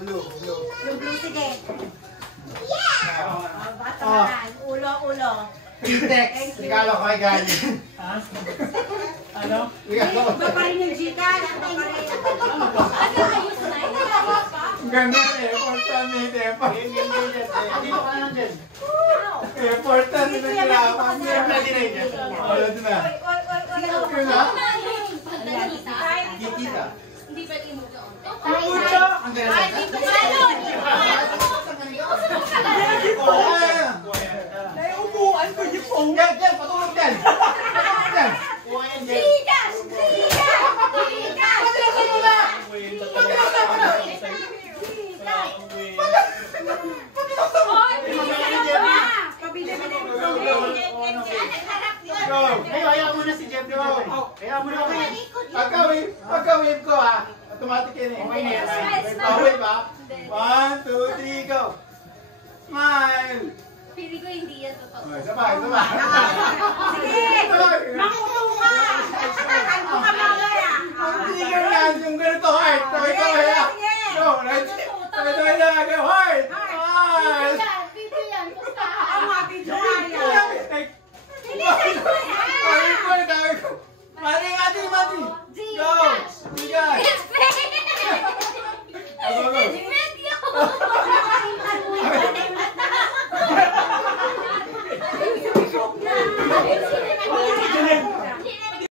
Blue. Yung blue, sige. Yeah! Bata naman. Ulo. Text. Regalo ko kay Gani. Ha? Ano? Regalo ko. Iba pa rin yung Gcash. Iba pa rin. Ano, ayos na. Ganda eh. Important eh. Dito ka lang dyan. Important na nagkirapan. Wala din na. Yun na? Hindi kita. Hindi pwede mo doon. Pucha! Ang ganda. Ay, dito salon! Naiubuan ko yung phone. Diyan, patulog dyan. Diyan. Gigas! Patilasan mo na! Patilasan mo na! Patilasan mo! Go! Ayaw mo na si Jeff. Ayaw mo na ako. Pagka-wave ko ha. Automatic yan eh. Okay na yan. Wave ha. 1, 2, 3, go! Smile! Pili ko hindi yan totoo. Sabay. Sige! Makuto ka! Kalbo ka mga!